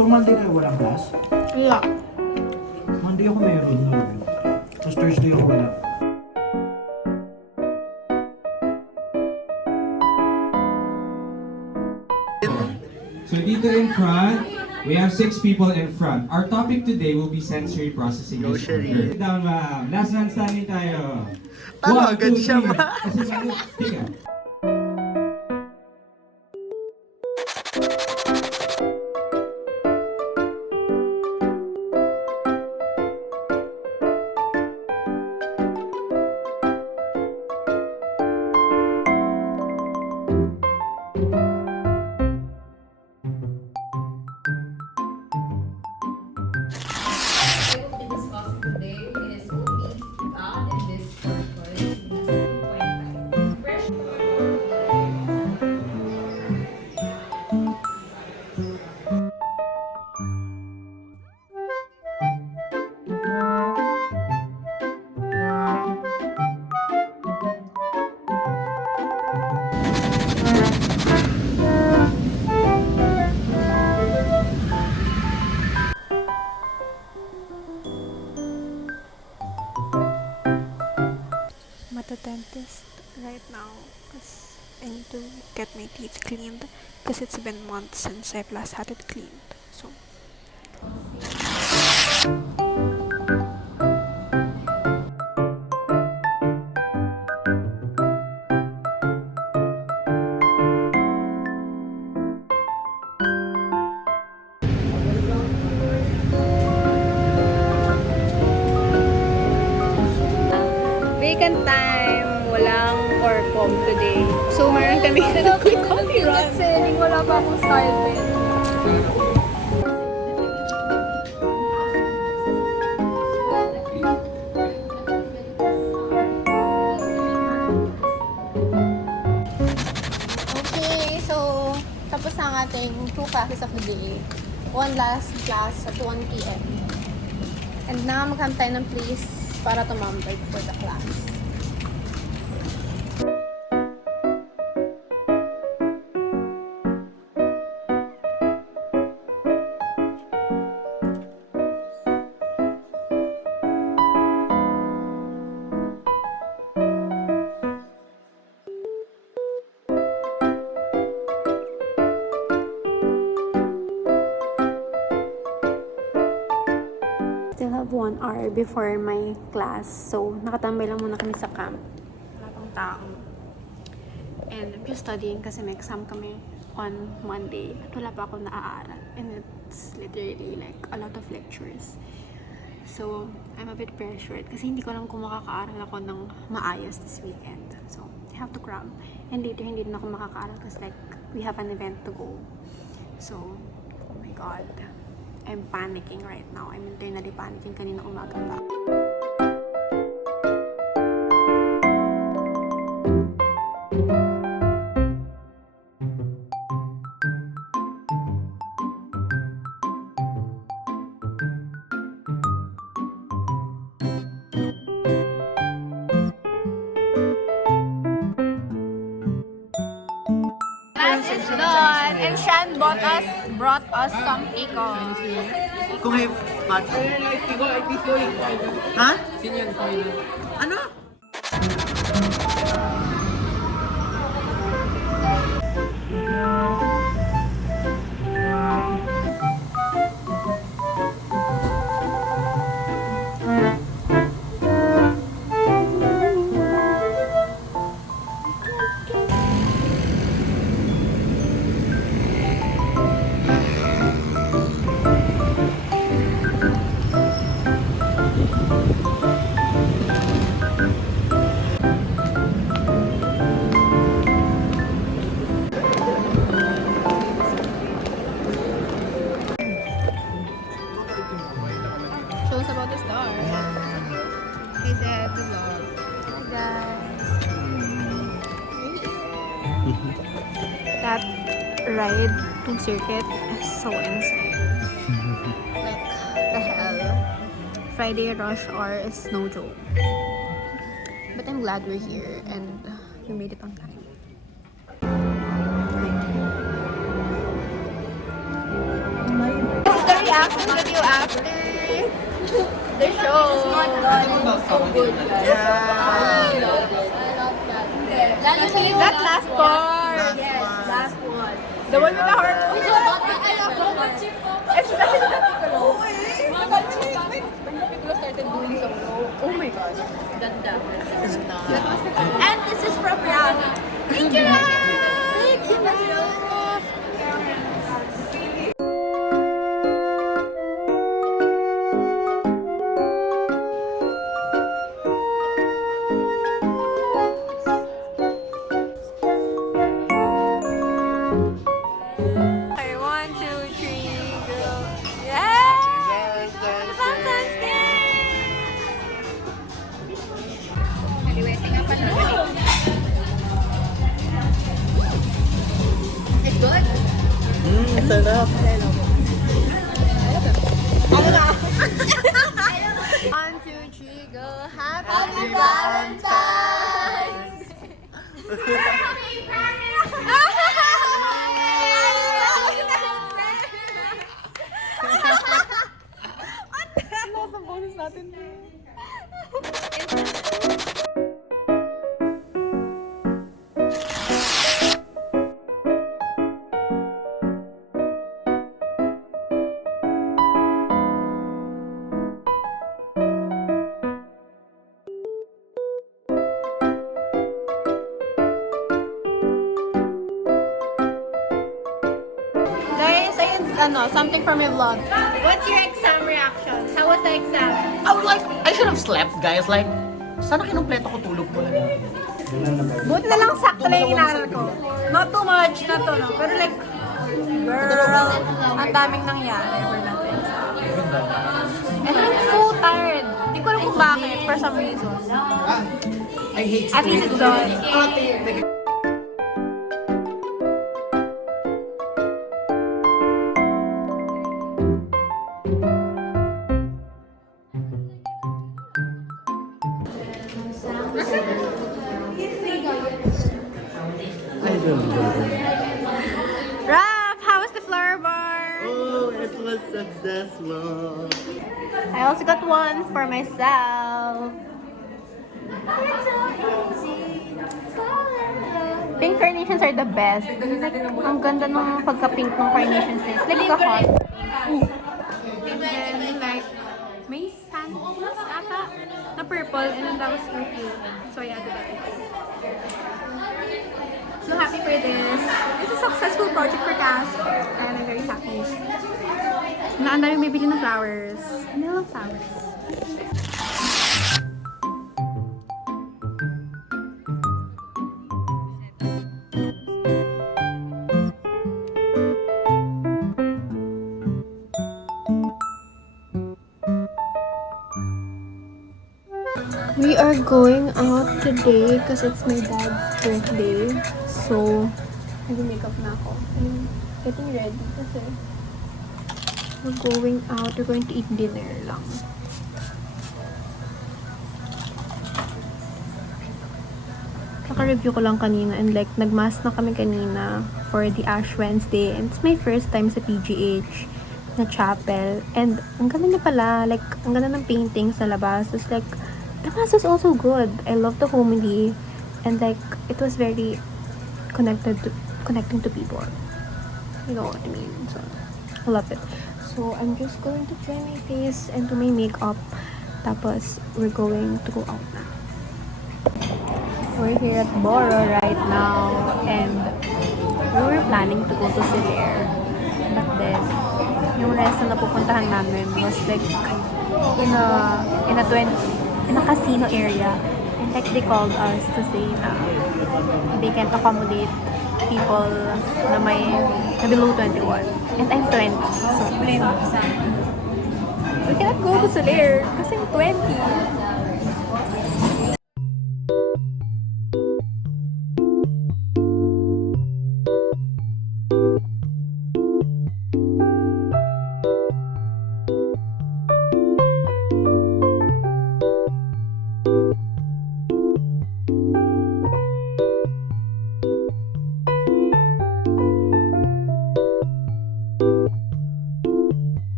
So, Monday kayo walang class? Yeah. Monday ako meron. Tapos Thursday ako wala. So dito in front, we have 6 people in front. Our topic today will be sensory processing disorder. Sit down, ma'am. Last man standing tayo. Tama, agad siya, 3. ma'am. Kasi bago, tiga. Today is OP and this course is 2.5. Fresh. I'm at the dentist right now because I need to get my teeth cleaned because it's been months since I've last had it cleaned. So vacant time, walang Orcom today. So, meron kami quick coffee run. Selling, wala pa akong style pen. Okay, so, tapos na ang ating 2 classes of the day. One last class at 1 p.m. And now, maghanap tayo ng place para tumambay for the class. Still have 1 hour before my class. So, nakatambay lang muna kami sa camp. Wala pang tao. And I'm just studying kasi may exam kami on Monday. At wala pa akong naaaral. And it's literally like a lot of lectures. So, I'm a bit pressured kasi hindi ko alam kung makakaaral ako ng maayos this weekend. So, I have to cram. And later, hindi din ako makakaaral kasi like, we have an event to go. So, oh my God. I'm panicking right now. I'm internally panicking kanina umaga pa. Class is done and Shan brought us some pickles. Kung ay mat. Ha? Ano? Show us about the star. He said the vlog. Hi guys. That ride to circuit is so insane. Like the hell. Friday rush hour is no joke. But I'm glad we're here and we made it on time. reaction video after the show. So good. That last part. Yes, last one. The one with the heart. Especially the Piccolo. When the Piccolo started doing solo. Oh my gosh. Ganda. And this is from Raf. Thank you, Raf! Thank you, Raf! Okay, 1, 2, 3, go. Yes! Valentine's Day! Anyway, tingnan pa natin. It's good. Sarap. One, two, three, go. Happy Valentine's! Nasa boses natin. Guys, ayun, something from my vlog. What's your exam reaction? How was the exam? I should have slept, guys. Like, sana kinumpleto ko tulog ko lang. Buti na lang sakto lang yung inaral ko. Not too much na to, no? Pero like, girl, ang daming nangyari for nothing. And I'm so tired. Hindi ko alam kung bakit, for some reason. I hate At least it's done. Raph, how was the flower bar? Oh, it was successful. I also got one for myself. Pink carnations are the best. Ang ganda ng pagka-pink ng carnations nila. It's like a hot. And then like, may sandals ata na purple and then that was so cute. So I added that. So happy for this. It's a successful project for Cass and I'm very happy. Na ang daming bibili ng flowers. And I love flowers. We are going out today because it's my dad's birthday. So, nag-makeup na ako. I'm getting ready kasi we're going out. We're going to eat dinner lang. Naka-review ko lang kanina and like, nag-mask na kami kanina for the Ash Wednesday. And it's my first time sa PGH na chapel. And ang ganda niya pala. Like, ang ganda ng paintings sa labas. It's like, the mass was also good. I love the homily and like it was very connecting to people. You know what I mean? So I love it. So I'm just going to dry my face and do my makeup. Tapos we're going to go out na. We're here at Boro right now and we were planning to go to Silir. But then yung rest na napupuntahan namin was like in a casino area, and like they called us to say na they can't accommodate people na below 21 and I'm 20, so we cannot go to Soler kasi I'm 20.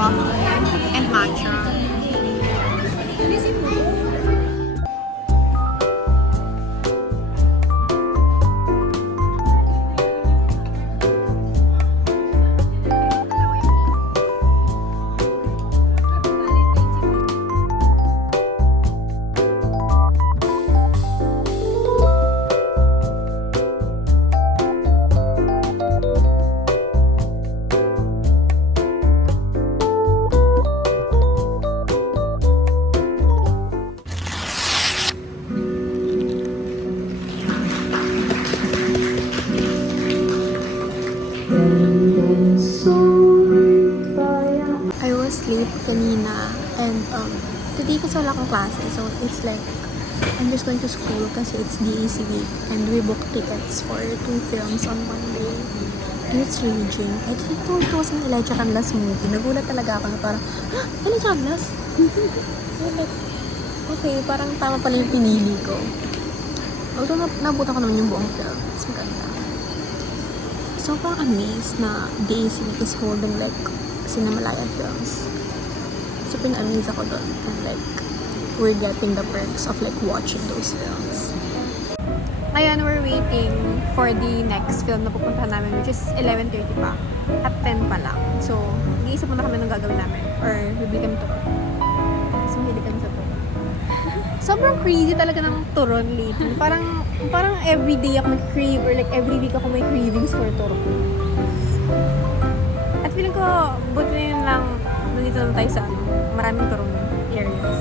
coffee and matcha. I was late kanina and today kasi wala akong klase, so it's like I'm just going to school kasi it's DAC week and we booked tickets for 2 films on Monday and it's raging. I think it was an Elijah Canlas movie. Nagulat talaga ako na parang, Elijah Canlas? Okay, parang tama pala yung pinili ko. Although nabutan ko naman yung buong film, it's maganda. So parang amazed na DAC week is holding like Cinemalaya films. So pina-amaze ako doon and like we're getting the perks of like watching those films. Ayan, we're waiting for the next film na pupuntahan namin, which is 11:30 pa. At 10 pa lang. So, nag-iisip muna kami ng gagawin namin. Or bibili kami turon. Kasi mahilig kami sa turon. Sobrang crazy talaga ng turon lately. Parang everyday ako mag-crave or like every week ako may cravings for turon. At feeling ko, buti na yun lang, nandito naman tayo sa maraming turon areas.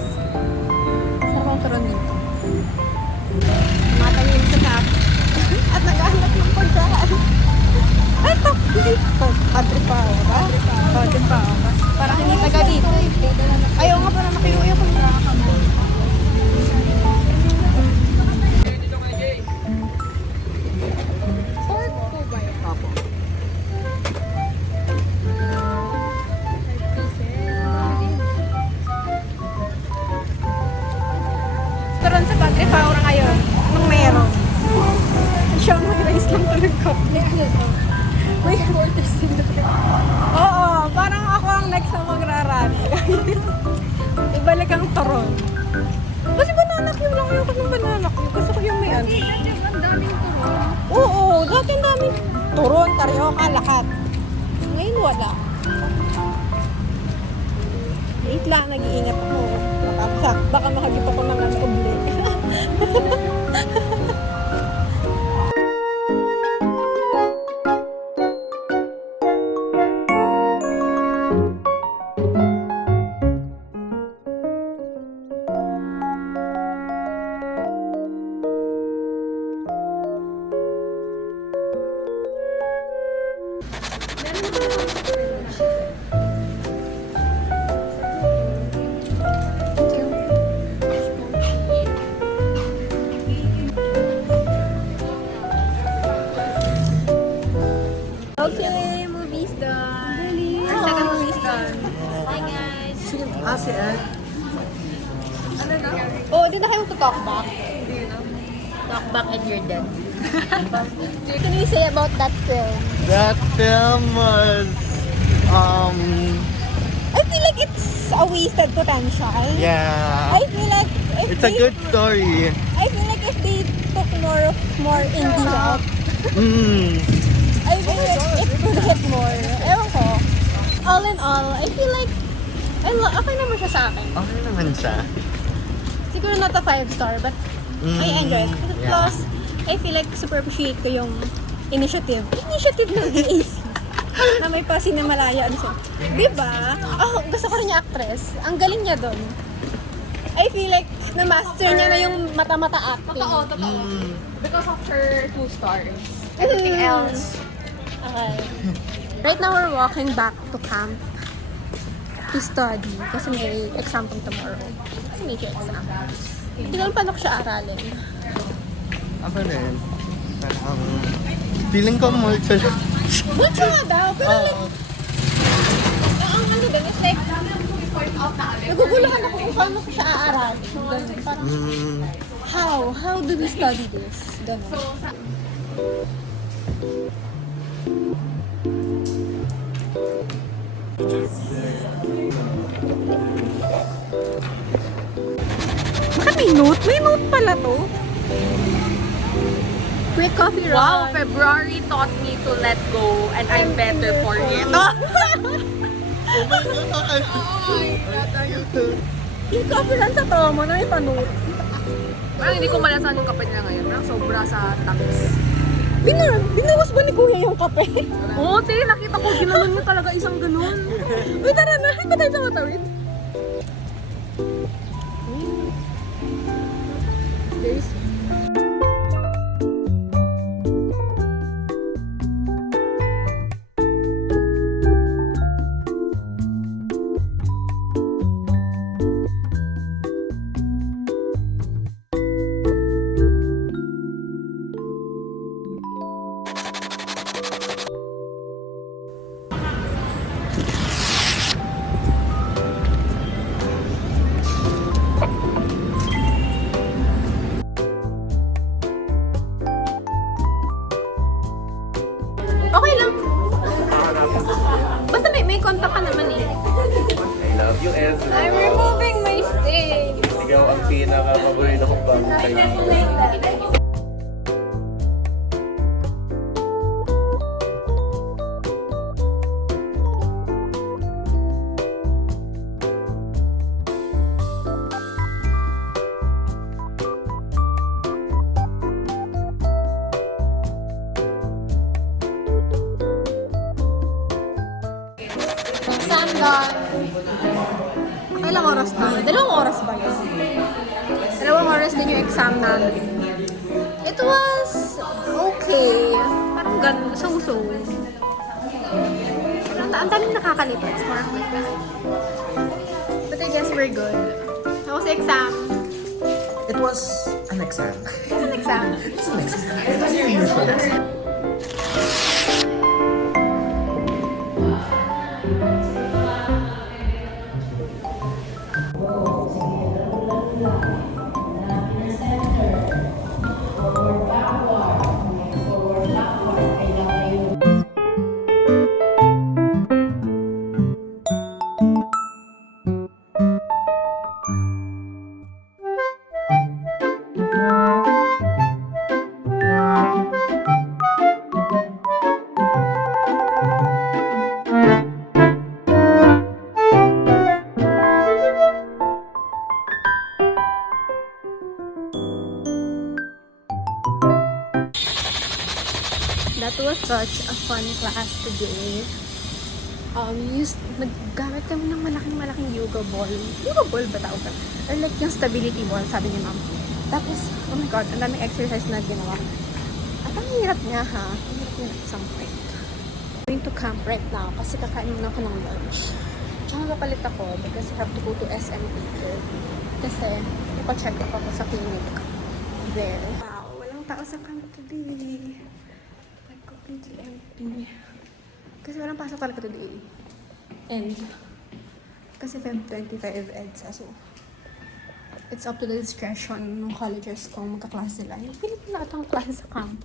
Sarap ang turon dito. Matayin sa tap. At naghahanap ng pagkain. Ay, top! Padre pa ako ba? Padre pa ako ba? Parang hindi taga dito. Ayaw nga pa na makiuwi ako. Start ko ba yan? Opo. Turon sa Padre Paura ngayon. Anong meron? Siya mag-rice lang talaga. May quarters sila. Oo, parang ako ang next na magrarally. Ibalik ang turon. Kasi banana cue lang ayoko ng banana cue. Gusto ko yung may ano. Ang daming turon. Oo, dati ang daming turon, karyoka, lahat. Ngayon wala. Wait lang, nag-iingat ako. Baka makagip ako ng ano uli. Okay, movie's done. Our second movie's done. Hi guys. Si Ed. Oh, di na kayo to-talk back? Talk back and you're dead. What can you say about that film? That film was, I feel like it's a wasted potential. yeah, I feel like if it's a good story. I feel like if they took more indie route, I feel like it could hit more. Ewan ko. All in all, I feel like okay naman siya sa akin. Okay naman siya. Siguro not a 5-star, but I enjoy it. Yeah. Plus, I feel like super appreciate ko yung initiative ng DAC na may pa Cinemalaya. Diba? Oh, gusto ko rin yung actress. Ang galing niya doon. I feel like na-master niya na yung mata-mata acting. Totoo. Because of her 2 stars. Everything else. Okay. Right now, we're walking back to camp to study kasi may exam tong tomorrow. Kasi may exam. Hindi ko alam paano ko siya aralin. Ako rin. Parang, feeling ko multo lang. Mucho nga daw, pero like, ang ano din, it's like, naguguluhan ako kung paano ko siya aaralin. Ganun. Parang, how do we study this? Ganun. Bakit may note? May note pala to. Quick coffee run. Wow, February taught me to let go and I'm better for it. Quick coffee run sa tomo na may pa-note. Parang hindi ko malasan yung kape nila ngayon. Parang sobra sa tamis. Binawas ba ni Kuya yung kape? Oo, te, nakita ko, ginanon niya talaga isang ganun. Uy, tara na. Hindi ba tayo sa matawid? There's... Okay lang. Basta may contact ka naman eh. I love you, Ezra. I'm removing my stain. Ikaw ang pinaka-paborito kong bagong kaibigan. Exam done. Ilang oras na? Dalawang oras ba yun? Dalawang oras din yung exam namin. It was okay. Parang ganun, so-so. Ang daming nakakalito. It's more of like that. But I guess we're good. How was the exam? It was an exam. It's an exam. It's an exam. It was your usual exam. That was such a fun class today. Naggamit kami ng malaking yoga ball. Yoga ball ba tawag ka? Or like yung stability ball, sabi ni ma'am. Tapos, oh my god, ang daming exercise na ginawa. At ang hirap niya ha. Ang hirap niya at some point. Going to camp right now kasi kakain muna ako ng lunch. Tsaka kapalit ako because I have to go to SM later. Kasi, ipa-check up ako sa clinic there. Wow, walang tao sa camp today. Completely empty. Kasi walang pasok talaga today. And, kasi Feb 25 EDSA, so it's up to the discretion ng colleges kung magka-class nila. Yung pilit nila ata ang klase sa camp.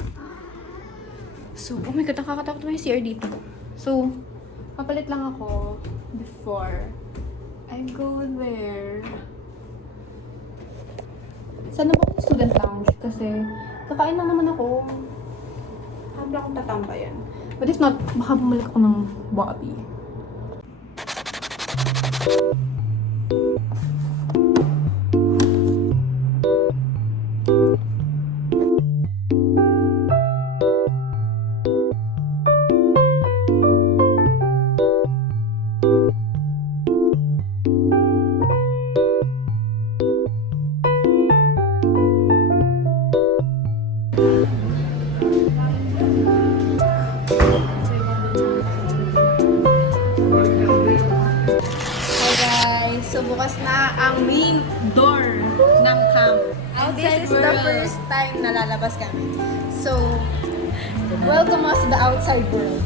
So, oh my god, nakakatakot naman yung CR dito. So, papalit lang ako before I go there. Sana ba yung student lounge? Kasi, kakain lang naman ako. Habla akong tatambayan. But if not, baka bumalik ako ng Bobby. So, bukas na ang main door ng camp. This is the first time na lalabas kami. So, welcome us to the outside world.